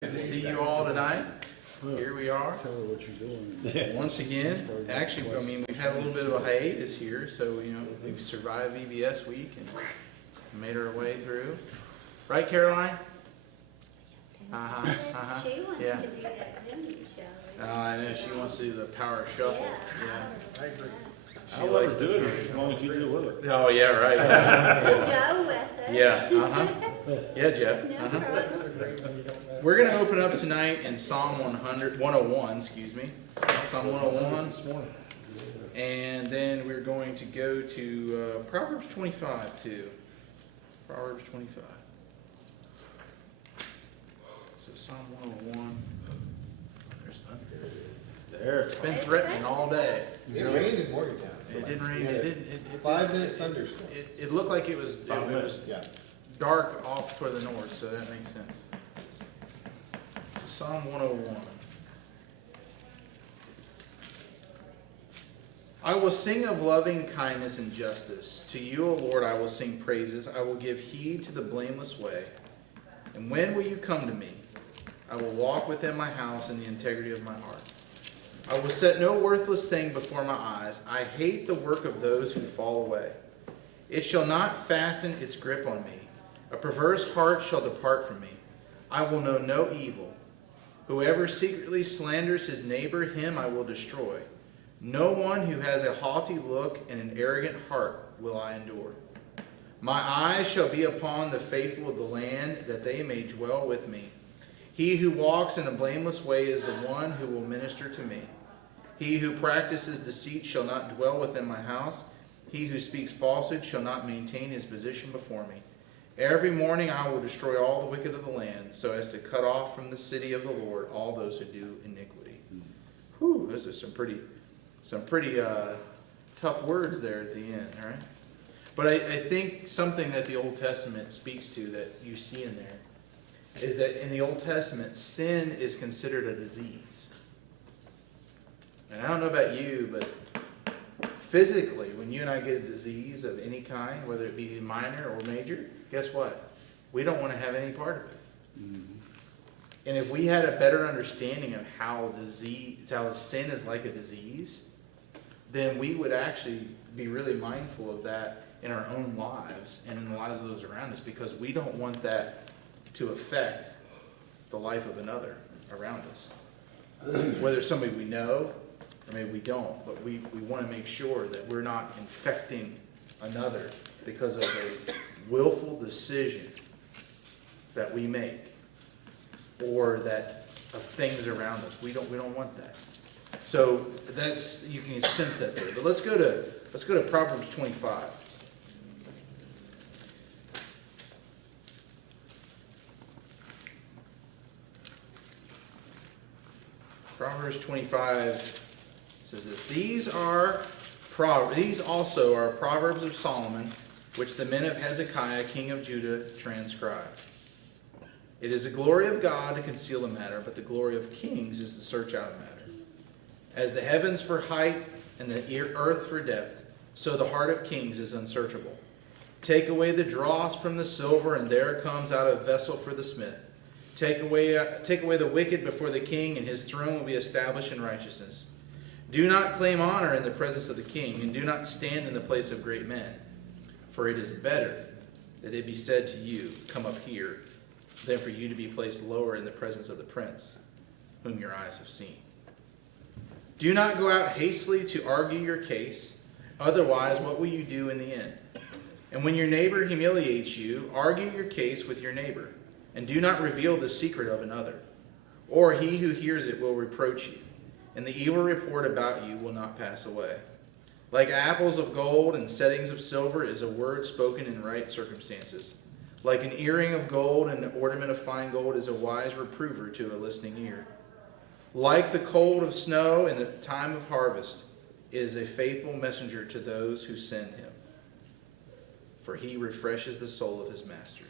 Good to see you all tonight. Here we are. Tell her what you're doing. Once again, actually, I mean, we've had a little bit of a hiatus here, so, we've survived VBS week and made our way through. Right, Caroline? She wants Yeah. to do that Zimmer show. Oh, I know, she wants to do the power shuffle. Yeah. I agree. She I'll likes let her do the- it as long as you do it with her. Oh, yeah, right. Go with it. Yeah, Yeah, Jeff. No problem. We're going to open up tonight in Psalm 101, excuse me. Psalm 101. And then we're going to go to Proverbs 25 too. Proverbs 25. So Psalm 101. There's thunder. There. It's been threatening all day. It rained in Morgantown. It didn't rain. It didn't. It 5-minute thunderstorm. It looked like it was Yeah. dark off toward the north, so that makes sense. So Psalm 101. I will sing of loving kindness and justice. To you, O Lord, I will sing praises. I will give heed to the blameless way. And when will you come to me? I will walk within my house in the integrity of my heart. I will set no worthless thing before my eyes. I hate the work of those who fall away. It shall not fasten its grip on me. A perverse heart shall depart from me. I will know no evil. Whoever secretly slanders his neighbor, him I will destroy. No one who has a haughty look and an arrogant heart will I endure. My eyes shall be upon the faithful of the land, that they may dwell with me. He who walks in a blameless way is the one who will minister to me. He who practices deceit shall not dwell within my house. He who speaks falsehood shall not maintain his position before me. Every morning I will destroy all the wicked of the land, so as to cut off from the city of the Lord all those who do iniquity. Whew, those are some pretty tough words there at the end, all right? But I think something that the Old Testament speaks to that you see in there is that in the Old Testament, sin is considered a disease. And I don't know about you, but physically, when you and I get a disease of any kind, whether it be minor or major, guess what? We don't want to have any part of it. And if we had a better understanding of how sin is like a disease, then we would actually be really mindful of that in our own lives and in the lives of those around us, because we don't want that to affect the life of another around us. Whether it's somebody we know or maybe we don't, but we want to make sure that we're not infecting another because of a willful decision that we make or that of things around us. We don't want that. So you can sense that there. But let's go to Proverbs 25. Proverbs 25 says this: These also are Proverbs of Solomon, which the men of Hezekiah, king of Judah, transcribed. It is the glory of God to conceal a matter, but the glory of kings is to search out a matter. As the heavens for height and the earth for depth, so the heart of kings is unsearchable. Take away the dross from the silver, and there comes out a vessel for the smith. Take away the wicked before the king, and his throne will be established in righteousness. Do not claim honor in the presence of the king, and do not stand in the place of great men. For it is better that it be said to you, "Come up here," than for you to be placed lower in the presence of the prince, whom your eyes have seen. Do not go out hastily to argue your case, otherwise what will you do in the end? And when your neighbor humiliates you, argue your case with your neighbor, and do not reveal the secret of another, or he who hears it will reproach you, and the evil report about you will not pass away. Like apples of gold and settings of silver is a word spoken in right circumstances. Like an earring of gold and an ornament of fine gold is a wise reprover to a listening ear. Like the cold of snow in the time of harvest is a faithful messenger to those who send him, for he refreshes the soul of his masters.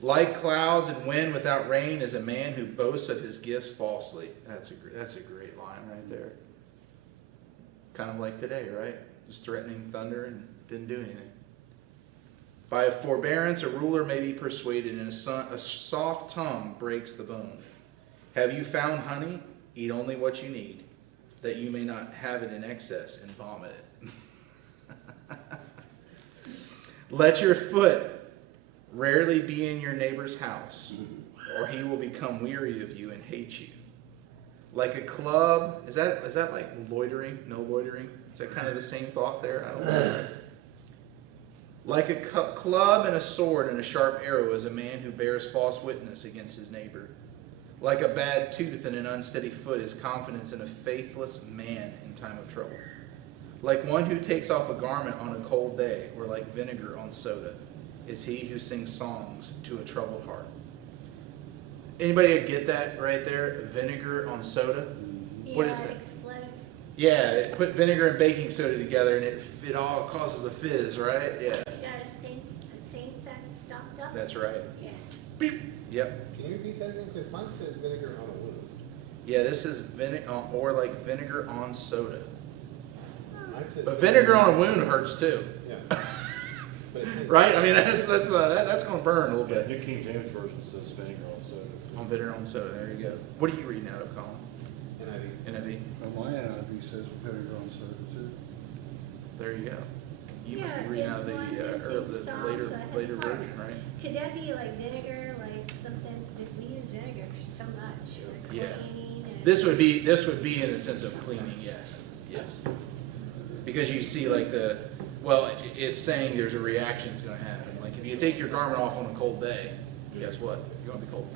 Like clouds and wind without rain is a man who boasts of his gifts falsely. That's a great line right there. Kind of like today, right? Just threatening thunder and didn't do anything. By forbearance a ruler may be persuaded, and a soft tongue breaks the bone. Have you found honey? Eat only what you need, that you may not have it in excess and vomit it. Let your foot rarely be in your neighbor's house, or he will become weary of you and hate you. Like a club, is that like loitering? No loitering? Is that kind of the same thought there? I don't know. Like a club and a sword and a sharp arrow is a man who bears false witness against his neighbor. Like a bad tooth and an unsteady foot is confidence in a faithless man in time of trouble. Like one who takes off a garment on a cold day, or like vinegar on soda, is he who sings songs to a troubled heart. Anybody get that right there? Vinegar on soda? What is it? Explodes. Yeah, put vinegar and baking soda together and it all causes a fizz, right? Yeah, You got a sink that's stopped up? that's right. Yeah. Yep. Can you repeat that again? Because mine says vinegar on a wound. Yeah, this is or like vinegar on soda. Mine says But vinegar on a wound hurts too, Yeah. But it- right? I mean, that's going to burn a little bit. New King James Version says vinegar on soda. On vinegar on soda, there you go. What are you reading out of, Colin? NIV. NIV? Well, my NIV says vinegar on soda too. There you go. You must be Yeah, reading out of there's one that the sings songs later to a later heart. version, right? Could that be like vinegar, like something, that we use vinegar for so much, for Yeah. cleaning and. This would be in the sense of cleaning, yes, yes. Because you see like it's saying there's a reaction that's going to happen. Like if you take your garment off on a cold day, guess what? You're going to be cold.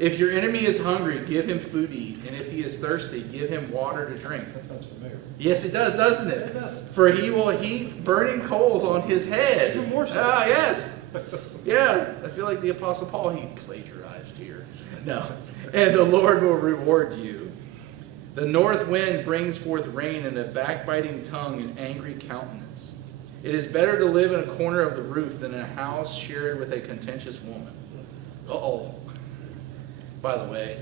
If your enemy is hungry, give him food to eat, and if he is thirsty, give him water to drink. That sounds familiar. Yes, it does, doesn't it? It does. For he will heap burning coals on his head. Even more so. Ah, yes. Yeah, I feel like the Apostle Paul, he plagiarized here. No. And the Lord will reward you. The north wind brings forth rain and a backbiting tongue and angry countenance. It is better to live in a corner of the roof than in a house shared with a contentious woman. Uh-oh. By the way,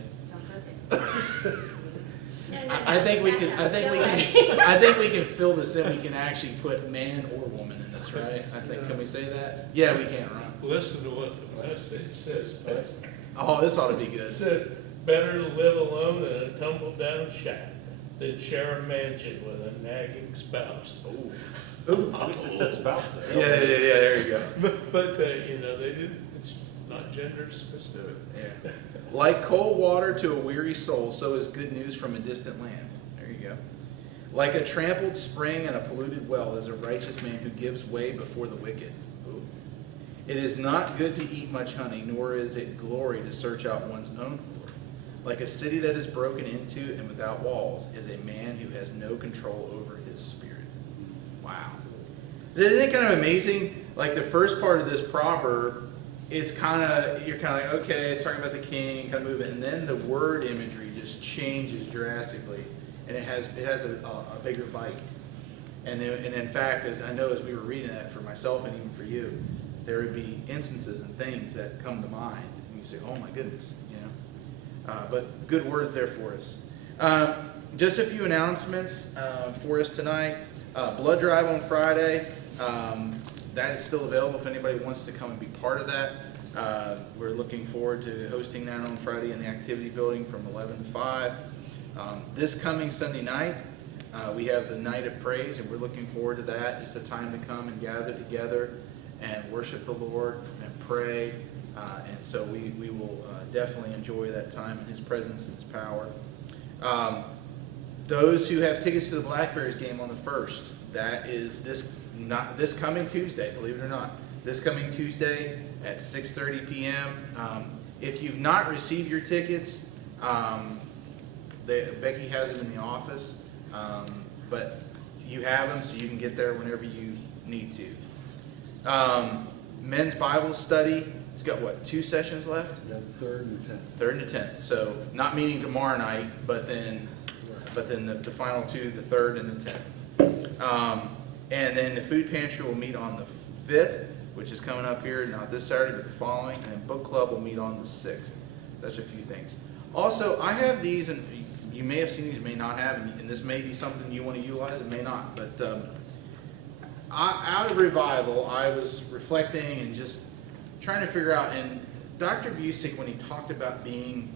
I think we can fill this in. We can actually put man or woman in this, right? Can we say that? Yeah, we can, Ron. Listen to what the message says. Oh, this ought to be It good. says, better to live alone in a tumble-down shack than share a mansion with a nagging spouse. Ooh. At least it said spouse there. Yeah, there you go. But they didn't, it's not gender specific. Yeah. Like cold water to a weary soul, so is good news from a distant land. There you go. Like a trampled spring and a polluted well is a righteous man who gives way before the wicked. Ooh. It is not good to eat much honey, nor is it glory to search out one's own hoard. Like a city that is broken into and without walls is a man who has no control over his spirit. Wow. Isn't it kind of amazing? Like the first part of this proverb, you're kind of like, okay, it's talking about the king, kind of moving, and then the word imagery just changes drastically, and it has a bigger bite. And in fact, as we were reading that for myself and even for you, there would be instances and things that come to mind, and you say, oh my goodness, you know. But good words there for us. Just a few announcements for us tonight. Blood drive on Friday. That is still available if anybody wants to come and be part of that. We're looking forward to hosting that on Friday in the activity building from 11 to 5. This coming Sunday night, we have the Night of Praise, and we're looking forward to that. Just a time to come and gather together and worship the Lord and pray. And so we will definitely enjoy that time in His presence and His power. Those who have tickets to the Blackberries game on the 1st, that is this coming Tuesday, believe it or not. This coming Tuesday at 6:30 p.m. If you've not received your tickets, Becky has them in the office, but you have them so you can get there whenever you need to. Men's Bible study, it's got 2 sessions left? Yeah, the 3rd and the 10th. 3rd and the 10th. So not meeting tomorrow night, but then the final 2, the 3rd and the 10th. And then the food pantry will meet on the 5th, which is coming up here, not this Saturday, but the following. And then book club will meet on the 6th. So that's a few things. Also, I have these, and you may have seen these, may not have, and this may be something you want to utilize, it may not. But out of Revival, I was reflecting and just trying to figure out, and Dr. Busick, when he talked about being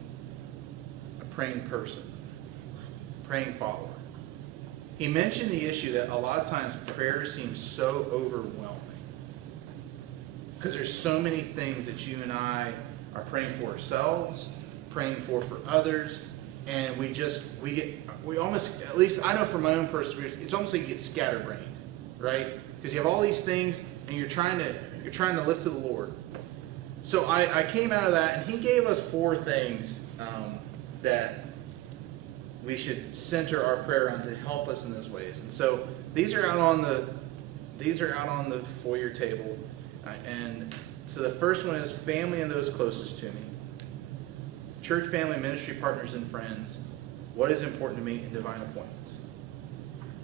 praying person, praying follower. He mentioned the issue that a lot of times prayer seems so overwhelming because there's so many things that you and I are praying for ourselves, praying for others, and we almost, at least I know from my own personal experience, it's almost like you get scatterbrained, right? Because you have all these things and you're trying to lift to the Lord. So I came out of that, and he gave us 4 things that we should center our prayer on to help us in those ways. And so these are out on the foyer table. And so the first one is family and those closest to me. Church, family, ministry, partners, and friends. What is important to me in divine appointments?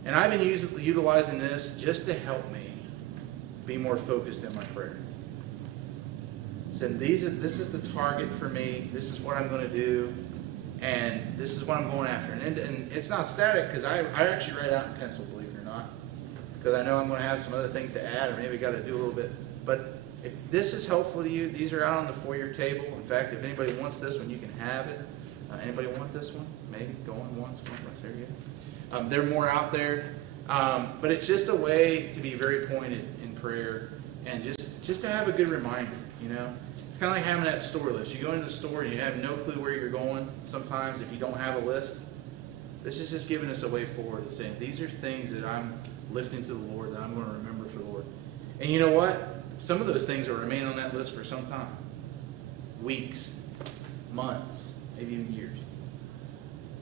And I've been utilizing this just to help me be more focused in my prayer. So this is the target for me. This is what I'm going to do. And this is what I'm going after. And it's not static, because I actually write out in pencil, believe it or not. Because I know I'm going to have some other things to add, or maybe got to do a little bit. But if this is helpful to you, these are out on the foyer table. In fact, if anybody wants this one, you can have it. Anybody want this one? Maybe go on once. There you go. There are more out there. But it's just a way to be very pointed in prayer, and just to have a good reminder, you know. It's kind of like having that store list. You go into the store and you have no clue where you're going sometimes if you don't have a list. This is just giving us a way forward and saying, these are things that I'm lifting to the Lord, that I'm going to remember for the Lord. And you know what? Some of those things will remain on that list for some time. Weeks, months, maybe even years.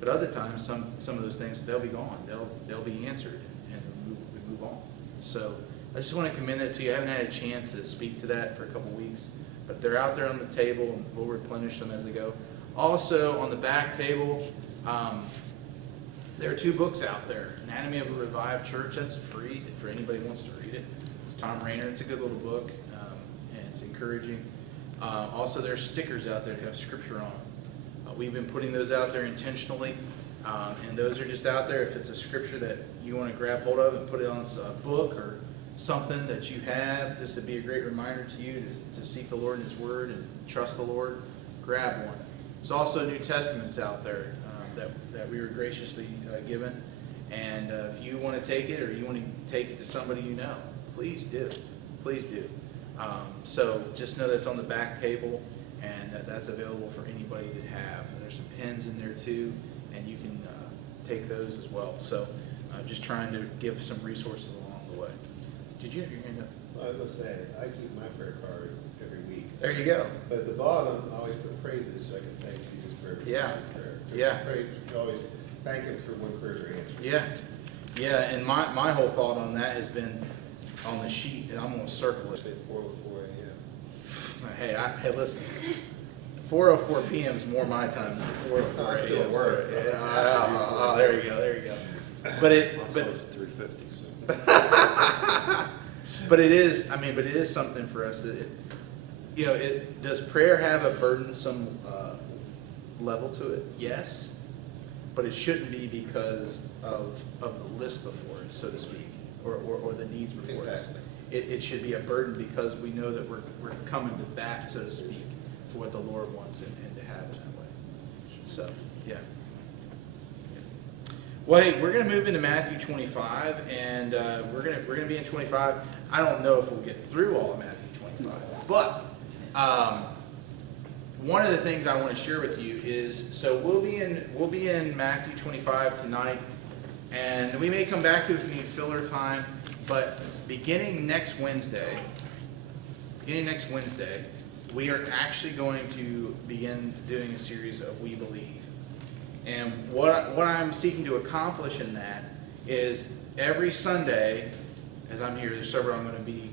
But other times, some of those things, they'll be gone. They'll be answered, and we move on. So I just want to commend that to you. I haven't had a chance to speak to that for a couple weeks. But they're out there on the table, and we'll replenish them as they go. Also, on the back table, there are 2 books out there. Anatomy of a Revived Church, that's free for anybody who wants to read it. It's Tom Rainer. It's a good little book, and it's encouraging. Also, there's stickers out there that have scripture on them. We've been putting those out there intentionally, and those are just out there. If it's a scripture that you want to grab hold of and put it on a book or something that you have, just to be a great reminder to you to seek the Lord in His Word and trust the Lord, grab one. There's also New Testaments out there that we were graciously given. And if you want to take it, or you want to take it to somebody you know, please do. Please do. So just know that's on the back table, and that's available for anybody to have. And there's some pens in there too, and you can take those as well. So just trying to give some resources along the way. Did you have your hand up? Well, I was gonna say, I keep my prayer card every week. There you go. But at the bottom, I always put praises so I can thank Jesus for every Yeah. prayer. Yeah. Pray, always thank Him for when prayers are answered. Yeah. Yeah, and my whole thought on that has been on the sheet, and I'm going to circle it. Especially at 4:04 a.m. Hey, listen. 4:04 p.m. is more my time than 4:04 I'm still a.m. at work, so Yeah, there you go. But Mine's close to 350, so. but it is something for us that does prayer have a burdensome level to it? Yes, but it shouldn't be because of the list before us, so to speak, or the needs before us. Exactly. It should be a burden because we know that we're coming to bat, so to speak, for what the Lord wants and to have it that way. So, yeah. Well, hey, we're going to move into Matthew 25, and we're going to be in 25. I don't know if we'll get through all of Matthew 25, but one of the things I want to share with you is, so we'll be in Matthew 25 tonight, and we may come back to it if we need filler time, but beginning next Wednesday, we are actually going to begin doing a series of We Believe. And what I'm seeking to accomplish in that is every Sunday, as I'm here, there's several I'm going to be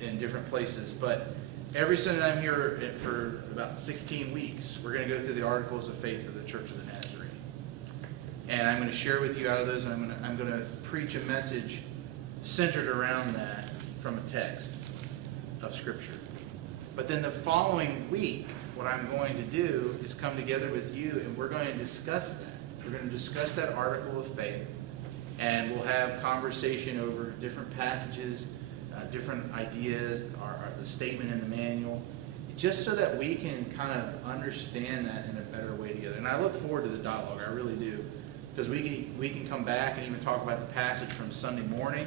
in different places, but every Sunday I'm here for about 16 weeks, we're going to go through the Articles of Faith of the Church of the Nazarene. And I'm going to share with you out of those, and I'm going to preach a message centered around that from a text of Scripture. But then the following week, what I'm going to do is come together with you, and we're going to discuss that. We're going to discuss that article of faith, and we'll have conversation over different passages, different ideas, the statement in the manual, just so that we can kind of understand that in a better way together. And I look forward to the dialogue, I really do. Because we can come back and even talk about the passage from Sunday morning.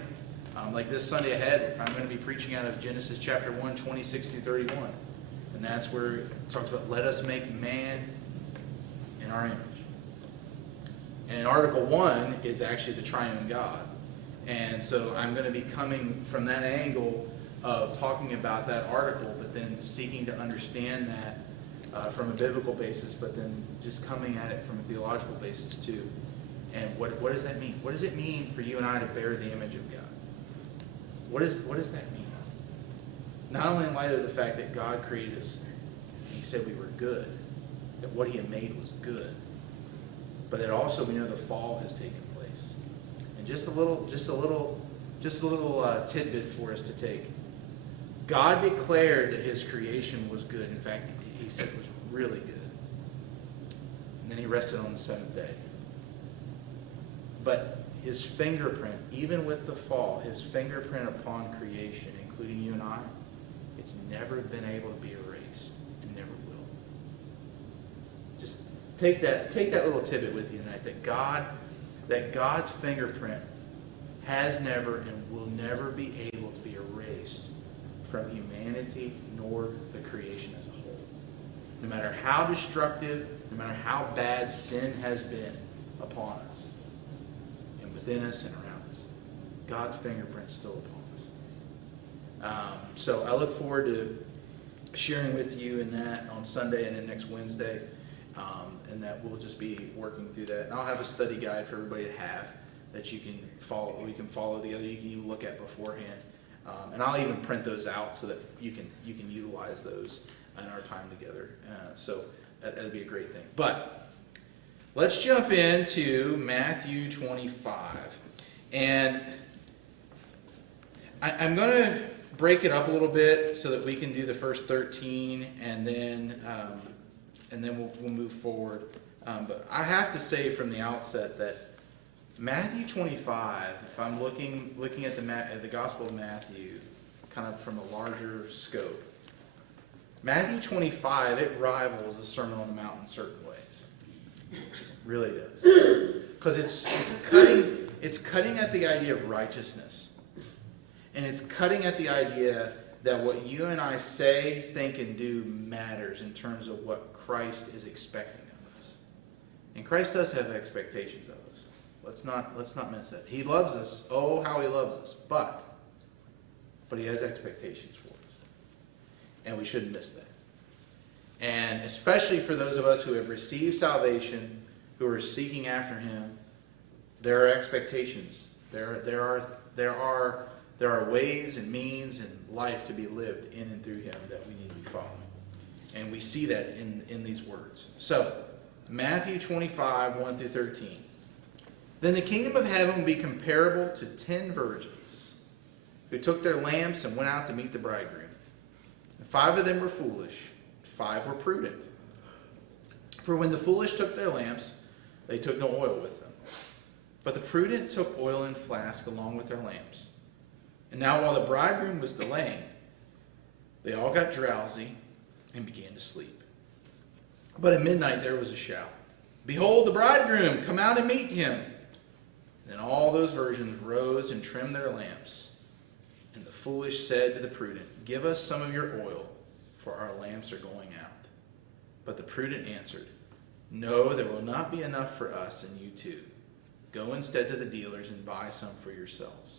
Like this Sunday ahead, I'm going to be preaching out of Genesis chapter 1, 26 through 31. And that's where it talks about, let us make man in our image. And Article 1 is actually the triune God. And so I'm going to be coming from that angle of talking about that article, but then seeking to understand that from a biblical basis, but then just coming at it from a theological basis too. And what does that mean? What does it mean for you and I to bear the image of God? What does that mean? Not only in light of the fact that God created us, He said we were good, that what He had made was good, but that also we know the fall has taken place. And just a little tidbit for us to take. God declared that His creation was good. In fact, He said it was really good. And then He rested on the seventh day. But His fingerprint, even with the fall, His fingerprint upon creation, including you and I, it's never been able to be erased and never will. Just take that little tidbit with you tonight, that God's fingerprint has never and will never be able to be erased from humanity nor the creation as a whole. No matter how destructive, no matter how bad sin has been upon us, and within us and around us, God's fingerprint's still upon us. So I look forward to sharing with you in that on Sunday and then next Wednesday, and that we'll just be working through that. And I'll have a study guide for everybody to have that you can follow. We can follow together. You can even look at beforehand, and I'll even print those out so that you can utilize those in our time together. So that'll be a great thing. But let's jump into Matthew 25, and I'm going to break it up a little bit so that we can do the first 13, and then we'll move forward. But I have to say from the outset that Matthew 25, if I'm looking at the Gospel of Matthew, kind of from a larger scope, Matthew 25, it rivals the Sermon on the Mount in certain ways. It really does. Because it's cutting at the idea of righteousness. And it's cutting at the idea that what you and I say, think, and do matters in terms of what Christ is expecting of us. And Christ does have expectations of us. Let's not miss that. He loves us. Oh, how He loves us. But He has expectations for us. And we shouldn't miss that. And especially for those of us who have received salvation, who are seeking after Him, there are expectations. There are ways and means and life to be lived in and through Him that we need to be following. And we see that in these words. So, Matthew 25, 1 through 13. Then the kingdom of heaven will be comparable to 10 virgins who took their lamps and went out to meet the bridegroom. And 5 of them were foolish, 5 were prudent. For when the foolish took their lamps, they took no oil with them. But the prudent took oil in flask along with their lamps. And now while the bridegroom was delaying, they all got drowsy and began to sleep. But at midnight there was a shout, "Behold, the bridegroom, come out and meet him." Then all those virgins rose and trimmed their lamps. And the foolish said to the prudent, "Give us some of your oil, for our lamps are going out." But the prudent answered, "No, there will not be enough for us and you too. Go instead to the dealers and buy some for yourselves."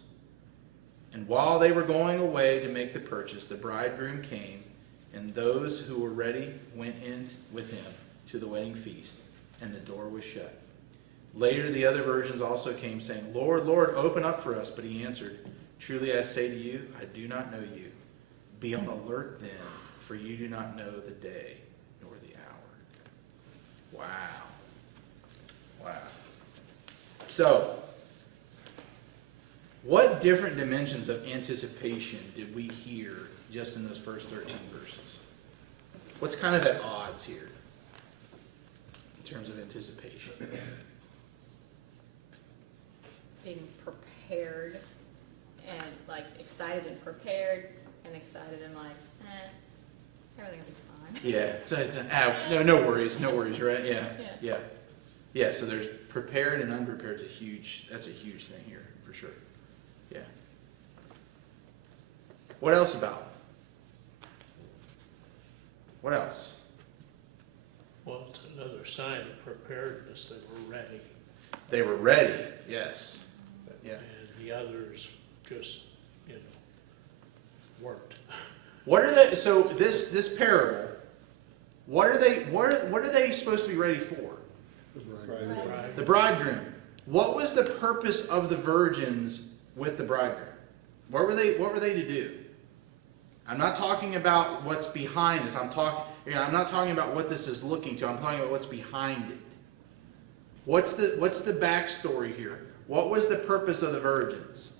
And while they were going away to make the purchase, the bridegroom came, and those who were ready went in with him to the wedding feast, and the door was shut. Later the other virgins also came, saying, "Lord, Lord, open up for us." But he answered, "Truly I say to you, I do not know you. Be on alert then, for you do not know the day nor the hour." Wow. So, what different dimensions of anticipation did we hear just in those first 13 verses? What's kind of at odds here in terms of anticipation? Being prepared and like excited and prepared and excited and like, everything will be fine. Yeah, no worries, right? Yeah, yeah. Yeah, so there's prepared and unprepared that's a huge thing here, for sure. Yeah. What else about? What else? Well, it's another sign of preparedness, they were ready. They were ready, yes. Yeah. And the others just, weren't. What are they, so this parable, what are they supposed to be ready for? The bride. Right. The bridegroom. What was the purpose of the virgins with the bridegroom? What were they to do? I'm not talking about what's behind this. I'm not talking about what this is looking to. I'm talking about what's behind it. What's the backstory here? What was the purpose of the virgins?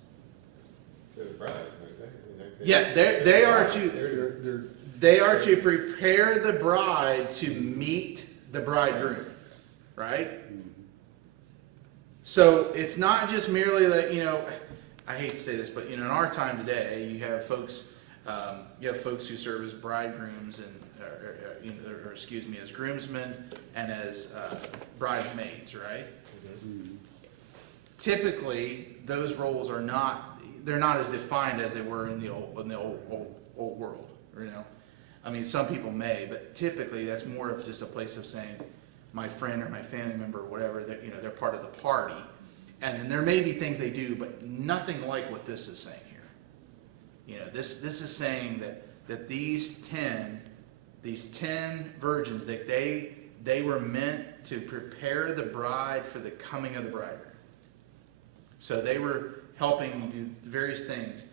They're the bride, aren't they? Yeah, they are to They're, they are to prepare the bride to meet the bridegroom, right? So it's not just merely that, I hate to say this, but in our time today, you have folks who serve as bridegrooms and as groomsmen and as bridesmaids, right? Typically, those roles are not as defined as they were in the old world, I mean, some people may, but typically that's more of just a place of saying, my friend or my family member or whatever, that they're part of the party. And then there may be things they do, but nothing like what this is saying here. This is saying that these 10 virgins, that they were meant to prepare the bride for the coming of the bridegroom. So they were helping do various things.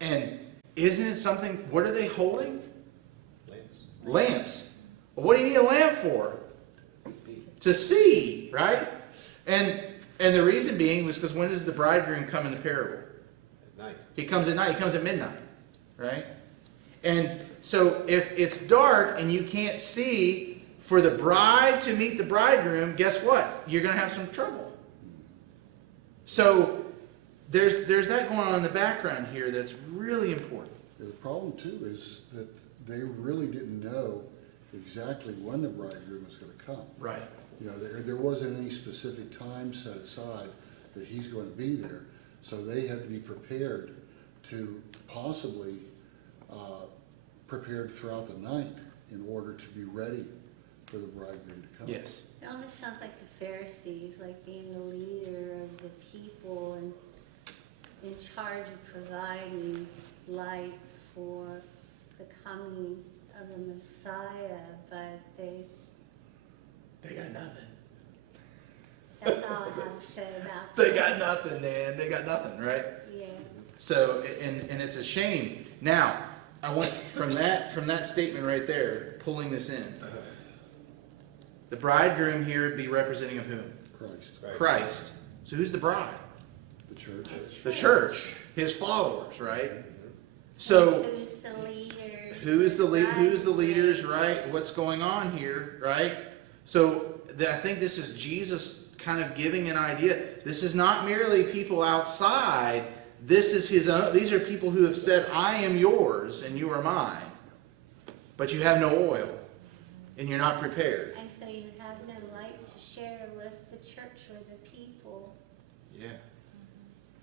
And isn't it something, what are they holding? Lamps. Well, what do you need a lamp for? To see, right? And the reason being was because when does the bridegroom come in the parable? At night. He comes at night. He comes at midnight, right? And so if it's dark and you can't see, for the bride to meet the bridegroom, guess what? You're going to have some trouble. So there's that going on in the background here that's really important. the problem too is that they really didn't know exactly when the bridegroom was going to come. Right. There wasn't any specific time set aside that he's going to be there. So they had to be prepared to possibly prepared throughout the night in order to be ready for the bridegroom to come. Yes. It almost sounds like the Pharisees, like being the leader of the people and in charge of providing light for the coming of the Messiah, but They got nothing. that's all I have to say about They that. got nothing, man. They got nothing, right? Yeah. So, and it's a shame. Now, I want from that statement right there, pulling this in. The bridegroom here be representing of whom? Christ, Christ. So who's the bride? the church. The church, his followers, right? So Who's the leader? who's the leaders, right? What's going on here, right? So I think this is Jesus kind of giving an idea. This is not merely people outside. This is his own. These are people who have said, "I am yours and you are mine," but you have no oil and you're not prepared. And so you have no light to share with the church or the people. Yeah.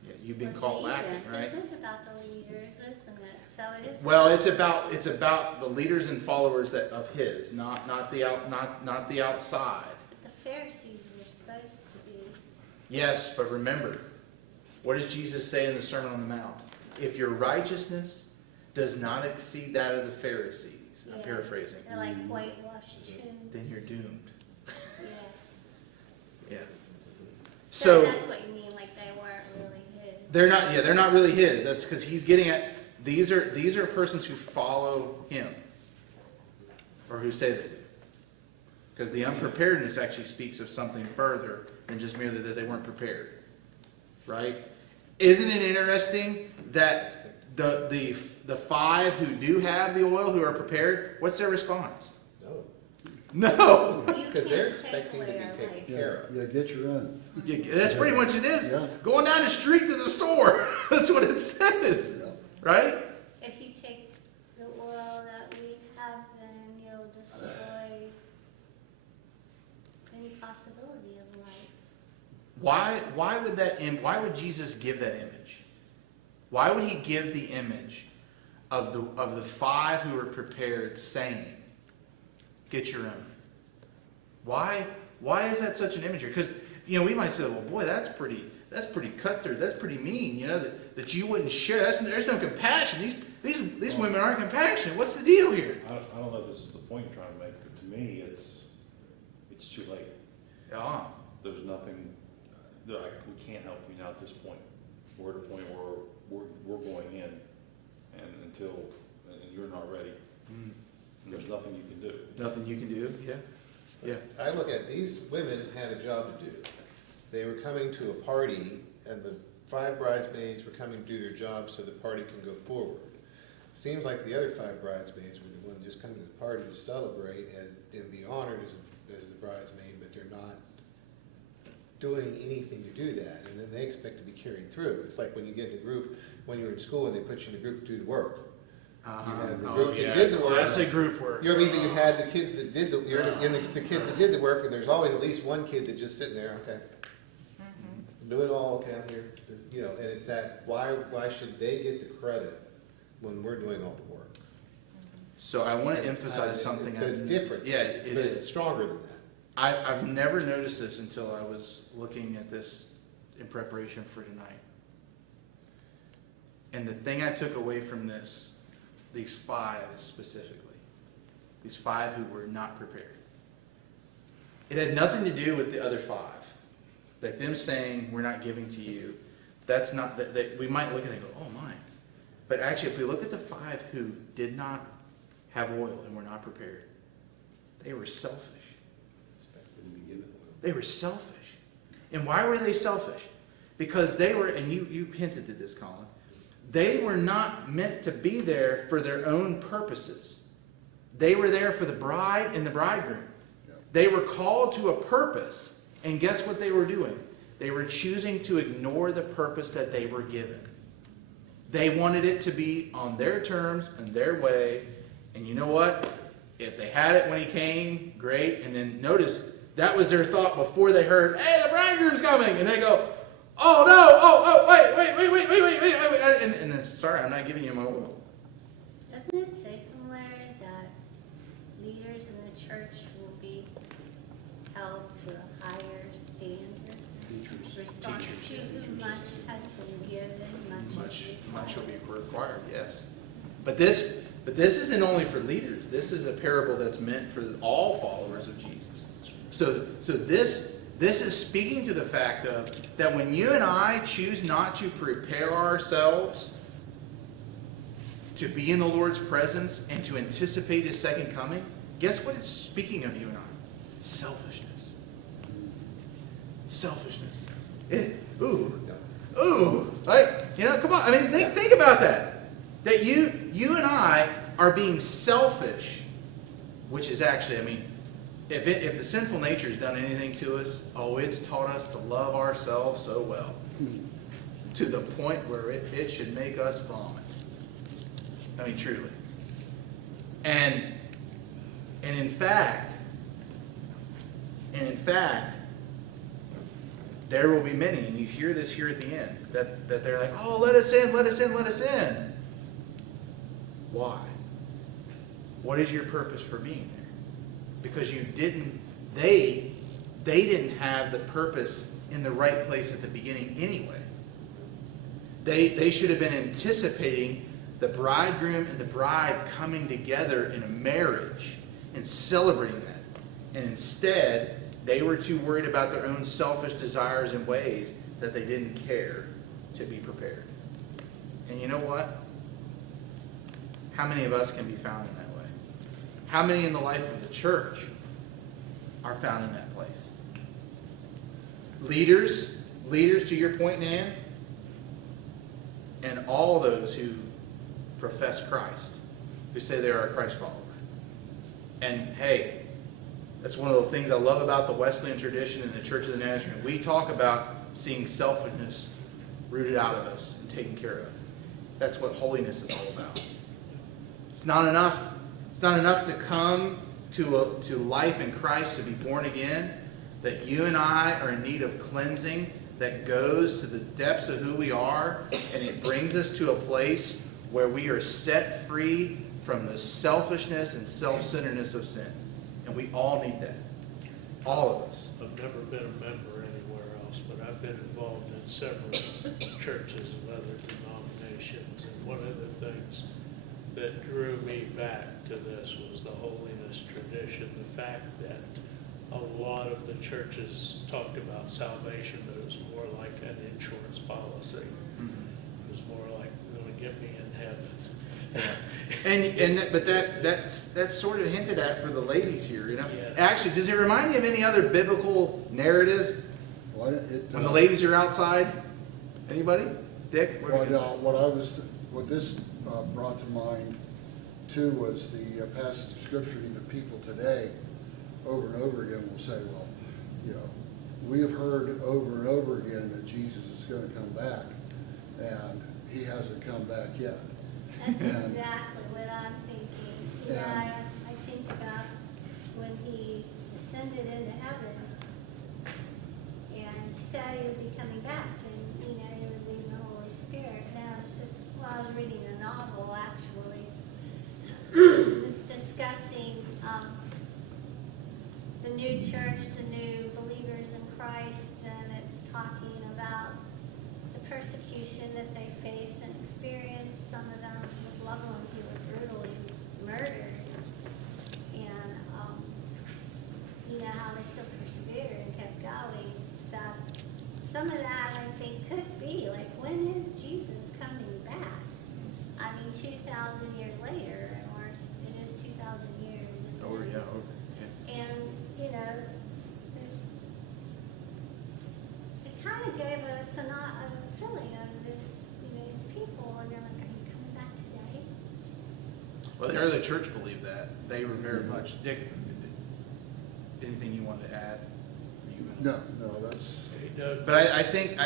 Yeah, you've been With caught leaders. lacking, right? This is about the leaders, isn't it? So it is. Well, it's about the leaders and followers of his, not the outside. The Pharisees were supposed to be. Yes, but remember, what does Jesus say in the Sermon on the Mount? If your righteousness does not exceed that of the Pharisees, I'm Yeah. paraphrasing, They're like whitewashed tombs. then you're doomed. Yeah. Yeah. So So that's what you mean, like they weren't really his. they're not really his. That's because he's getting at these are persons who follow him, or who say they do. Because the unpreparedness actually speaks of something further than just merely that they weren't prepared. Right? Isn't it interesting that the five who do have the oil, who are prepared, what's their response? No, No. You because they're can't take expecting to be away our taken light. care of. Yeah, get your own. That's pretty much it is. Yeah. Going down the street to the store. That's what it says. Yeah. Right? If you take the oil that we have, then you'll possibility of life. Why would why would Jesus give that image? Why would he give the image of the 5 who were prepared saying, get your own? Why is that such an imagery? Because, we might say, well, boy, that's pretty cutthroat. That's pretty mean, that you wouldn't share. There's no compassion. These women aren't compassionate. What's the deal here? I don't know if this is the point you're trying to make, but to me, it's too late. Yeah. There's nothing, we can't help you now at this point. We're at a point where we're going in, and you're not ready. There's nothing you can do. Nothing you can do? Yeah. Yeah. I look at these women had a job to do. They were coming to a party, and the 5 bridesmaids were coming to do their job so the party can go forward. Seems like the other 5 bridesmaids were the ones just coming to the party to celebrate and be honored as the bridesmaid, but they're not doing anything to do that, and then they expect to be carried through. It's like when you get in a group, when you're in school and they put you in a group to do the work. You had the group that did the work. Classic group work. You had the kids that did the kids that did the work, and there's always at least one kid that's just sitting there, okay. Do it all, okay, I'm here. And it's that, why should they get the credit when we're doing all the work? So I want to emphasize something. But it's different. Yeah, it but is. It's stronger than that. I've never noticed this until I was looking at this in preparation for tonight. And the thing I took away from these 5 specifically, these 5 who were not prepared, it had nothing to do with the other 5. Like them saying, we're not giving to you. That's not, that we might look at it and go, oh my. But actually, if we look at the 5 who did not have oil and were not prepared, they were selfish. They were selfish. And why were they selfish? Because they were, and you hinted at this, Colin, they were not meant to be there for their own purposes. They were there for the bride and the bridegroom. They were called to a purpose, and guess what they were doing? They were choosing to ignore the purpose that they were given. They wanted it to be on their terms and their way, and you know what? If they had it when he came, great. And then notice, that was their thought before they heard, hey, the bridegroom's coming. And they go, oh no, wait. And then, sorry, I'm not giving you my oil. Doesn't it say somewhere that leaders in the church will be held to a higher standard? Response to whom much has been given, Much will be required, yes. But this isn't only for leaders. This is a parable that's meant for all followers of Jesus. So this is speaking to the fact of that when you and I choose not to prepare ourselves to be in the Lord's presence and to anticipate His second coming, guess what it's speaking of you and I? Selfishness. Selfishness. Come on. I mean, think about that. That you and I are being selfish, which is actually, if the sinful nature has done anything to us, it's taught us to love ourselves so well, to the point where it should make us vomit. Truly. And in fact, there will be many, and you hear this here at the end, that they're like, oh, let us in. Why? What is your purpose for being there? Because they didn't have the purpose in the right place at the beginning anyway. They should have been anticipating the bridegroom and the bride coming together in a marriage and celebrating that. And instead, they were too worried about their own selfish desires and ways that they didn't care to be prepared. And you know what? How many of us can be found in that way? How many in the life of the church are found in that place? Leaders to your point, Nan, and all those who profess Christ, who say they are a Christ follower. And hey, that's one of the things I love about the Wesleyan tradition and the Church of the Nazarene. We talk about seeing selfishness rooted out of us and taken care of. That's what holiness is all about. It's not enough. It's not enough to come to life in Christ, to be born again. that you and I are in need of cleansing that goes to the depths of who we are, and it brings us to a place where we are set free from the selfishness and self-centeredness of sin. And we all need that. All of us. I've never been a member anywhere else, but I've been involved in several churches of other denominations. And one of the things that drew me back to this was the holiness tradition, the fact that a lot of the churches talked about salvation, but it was more like an insurance policy. It was more like, going to get me in heaven. But that's sort of hinted at for the ladies here, you know. Yeah. Actually, does it remind you of any other biblical narrative when the ladies are outside? Anybody? Dick? What this brought to mind too was the passage of scripture. Even people today, over and over again, will say, "Well, you know, we have heard over and over again that Jesus is going to come back, and he hasn't come back yet." That's And- exactly what I'm thinking. Yeah. I think about when he ascended into heaven, and he said he would be coming back, and, you know, he would leave the Holy Spirit. Now, it's just, well, I was reading a novel, actually. It's discussing the new church, the new believers in Christ, and it's talking about the persecution that they faced and experienced, some of them with loved ones who were brutally murdered, and you know, how they still persevered and kept going. So some of that, I think, could be like, when is Jesus coming back? I mean, 2,000 years later, or it is 2,000 years. isn't Oh, it? yeah. Okay. And, you know, it kind of gave us a feeling of this, you know, these people, and they're like, are you coming back today? Well, the early church believed that. They were very much. Dick, anything you wanted to add? No, that's. Hey, Doug, But I think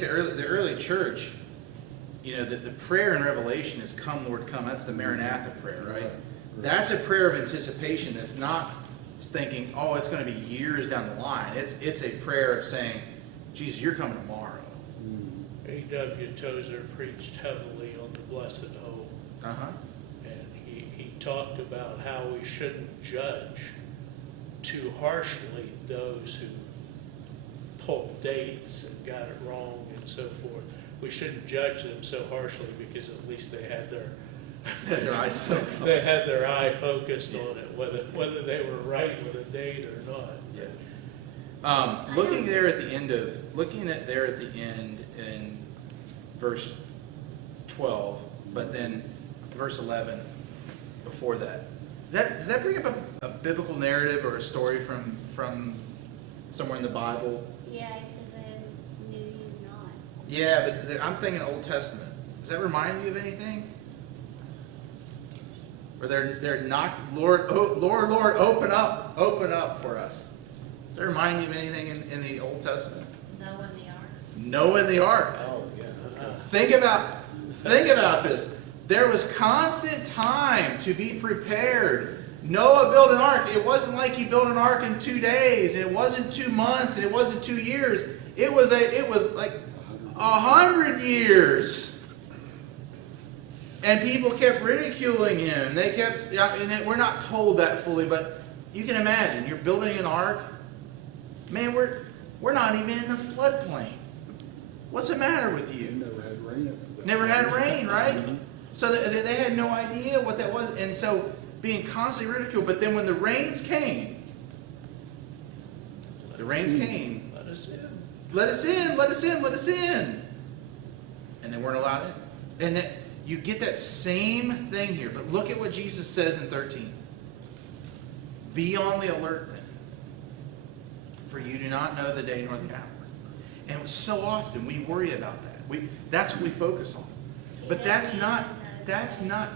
the early church, you know, the prayer in Revelation is "Come, Lord, come." That's the Maranatha prayer, right? Right. That's a prayer of anticipation. That's not thinking, oh, it's going to be years down the line. It's a prayer of saying, Jesus, you're coming tomorrow. A.W. Tozer preached heavily on the blessed hope. Uh-huh. And he talked about how we shouldn't judge too harshly those who pulled dates and got it wrong and so forth. We shouldn't judge them so harshly because at least they had Their eyes set on they had their eye focused on it, whether they were right with a date or not. Yeah. Looking there at the end in verse 12, but then verse 11 before that. Does that bring up a biblical narrative or a story from somewhere in the Bible? Yeah, I said they knew you not. Yeah, but I'm thinking Old Testament. Does that remind you of anything? Or they're not, Lord, Lord, open up for us. Does that remind you of anything in the Old Testament? Noah and the ark. Noah and the ark. Oh, yeah, okay. Think about this. There was constant time to be prepared. Noah built an ark. It wasn't like he built an ark in 2 days, and it wasn't 2 months, and it wasn't 2 years. It was like 100 years. And people kept ridiculing him. They kept, and we're not told that fully, but you can imagine, you're building an ark. Man, we're not even in a floodplain. What's the matter with you? Never had rain. Never had rain, right? So they had no idea what that was. And so being constantly ridiculed. But then when the rains came, Let us in. let us in, let us in, let us in. And they weren't allowed in. And you get that same thing here. But look at what Jesus says in 13. Be on the alert then, for you do not know the day nor the hour. And so often we worry about that. That's what we focus on. But that's not,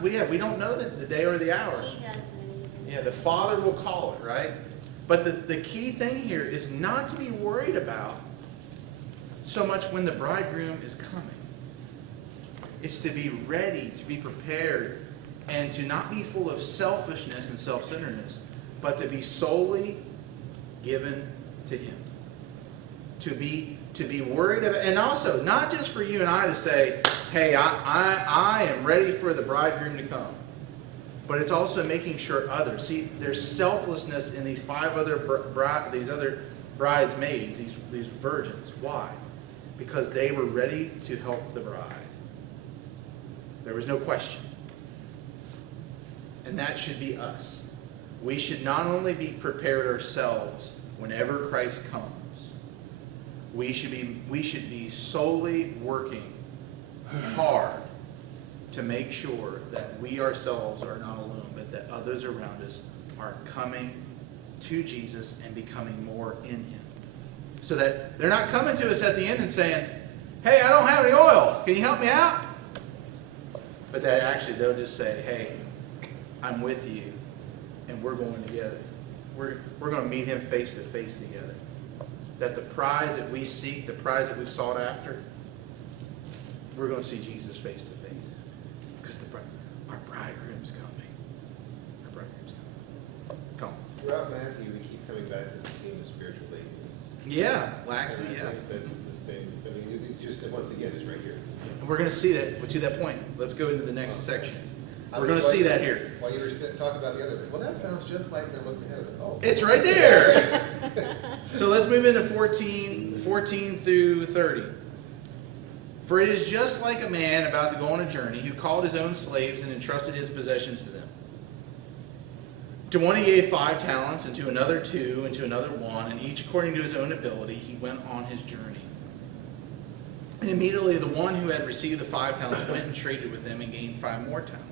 we don't know the day or the hour. He doesn't even. Yeah, the Father will call it, right? But the key thing here is not to be worried about so much when the bridegroom is coming. It's to be ready, to be prepared, and to not be full of selfishness and self-centeredness, but to be solely given to him. To be worried about, and also not just for you and I to say, hey, I am ready for the bridegroom to come. But it's also making sure others. See, there's selflessness in these other bridesmaids, these virgins. Why? Because they were ready to help the bride. There was no question. And that should be us. We should not only be prepared ourselves whenever Christ comes, we should be solely working hard to make sure that we ourselves are not alone, but that others around us are coming to Jesus and becoming more in him. So that they're not coming to us at the end and saying, hey, I don't have any oil. Can you help me out? But that actually they'll just say, hey, I'm with you and we're going together. We're going to meet him face to face together. That the prize that we seek, the prize that we've sought after, we're going to see Jesus face to face. Because our bridegroom's coming. Our bridegroom's coming. Come on. Throughout Matthew, we keep coming back to the theme of spiritual laziness. Yeah, laxity, And I yeah. think that's the same, I mean, it just, once again, it's right here. And we're going to see that, to that point. Let's go into the next section. I We're was going to see like- that here. While you were talking about the other, well, that sounds just like them looking ahead. I was like, oh. It's right there. So let's move into 14 through 30. For it is just like a man about to go on a journey who called his own slaves and entrusted his possessions to them. To one he gave 5 talents, and to another 2, and to another 1, and each according to his own ability he went on his journey. And immediately the one who had received the 5 talents went and traded with them and gained 5 more talents.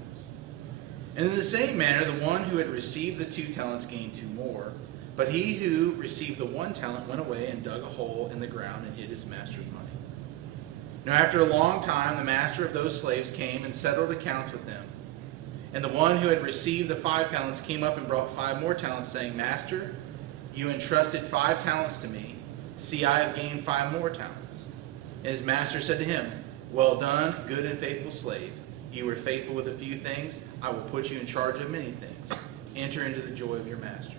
And in the same manner, the one who had received the 2 talents gained 2 more. But he who received the 1 talent went away and dug a hole in the ground and hid his master's money. Now after a long time, the master of those slaves came and settled accounts with them. And the one who had received the 5 talents came up and brought 5 more talents, saying, Master, you entrusted 5 talents to me. See, I have gained 5 more talents. And his master said to him, Well done, good and faithful slave. You were faithful with a few things. I will put you in charge of many things. Enter into the joy of your master.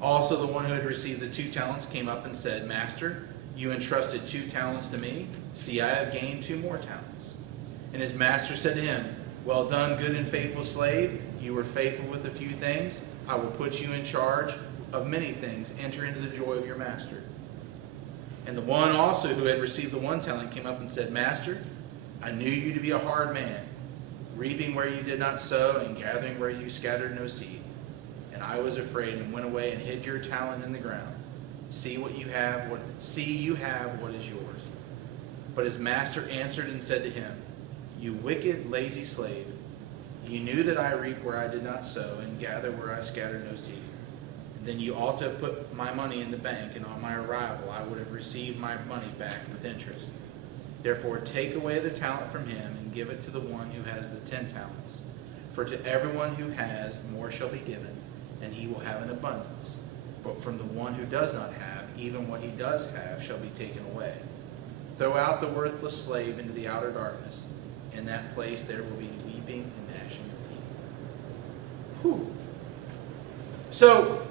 Also the one who had received the 2 talents came up and said, Master, you entrusted 2 talents to me. See, I have gained 2 more talents. And his master said to him, Well done, good and faithful slave. You were faithful with a few things. I will put you in charge of many things. Enter into the joy of your master. And the one also who had received the 1 talent came up and said, Master, I knew you to be a hard man, reaping where you did not sow and gathering where you scattered no seed. And I was afraid and went away and hid your talent in the ground. See you have what is yours. But his master answered and said to him, You wicked, lazy slave, you knew that I reap where I did not sow and gather where I scattered no seed. Then you ought to have put my money in the bank, and on my arrival I would have received my money back with interest. Therefore take away the talent from him and give it to the one who has the 10 talents. For to everyone who has, more shall be given, and he will have an abundance. But from the one who does not have, even what he does have shall be taken away. Throw out the worthless slave into the outer darkness. In that place there will be weeping and gnashing of teeth. Whew. So,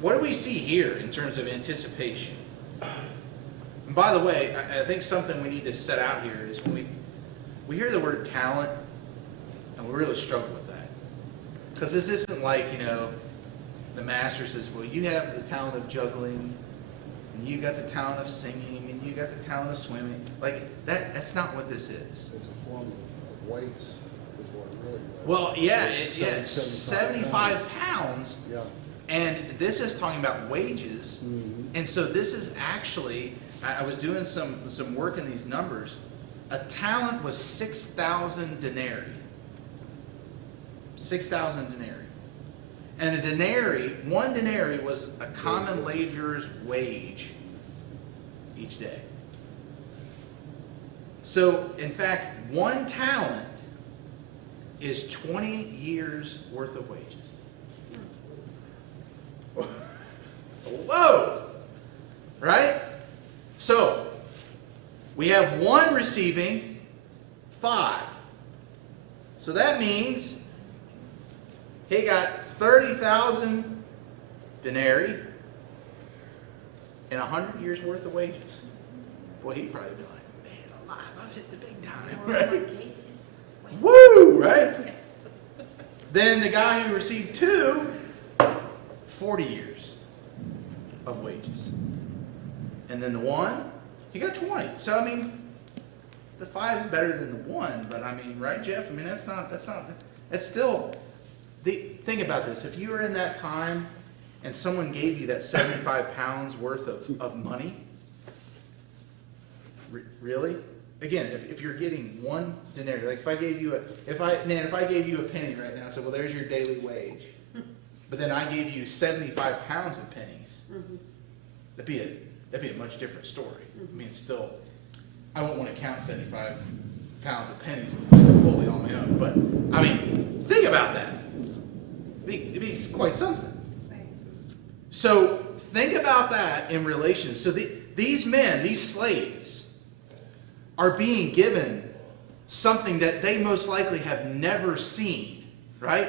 what do we see here in terms of anticipation? And by the way, I think something we need to set out here is when we hear the word talent, and we really struggle with that. Because this isn't like, the master says, well, you have the talent of juggling, and you got the talent of singing, and you got the talent of swimming. Like, that's not what this is. It's a form of weights, is what it really was. Well, yeah, It's 75 pounds. Yeah. And this is talking about wages. Mhm. And so this is actually, I was doing some work in these numbers. A talent was 6,000 denarii. 6,000 denarii. And a denarii, 1 denarii was a common laborer's wage each day. So, in fact, 1 talent is 20 years worth of wages. Whoa! Right? So, we have 1 receiving 5. So that means he got 30,000 denarii, and 100 years worth of wages. Boy, he'd probably be like, man, alive, I've hit the big time, right? Woo, right? Then the guy who received 2, 40 years of wages. And then the 1, he got 20. So, I mean, the 5 is better than the 1, but I mean, right, Jeff? I mean, that's still, think about this. If you were in that time and someone gave you that 75 pounds worth of money, really? Again, if you're getting 1 denarius, like if I gave you a penny right now, so well, there's your daily wage, but then I gave you 75 pounds of pennies, that'd be a much different story. I mean, still, I won't want to count 75 pounds of pennies fully on my own, but I mean, think about that. It'd be quite something. Right. So think about that in relation. So these men, these slaves, are being given something that they most likely have never seen, right?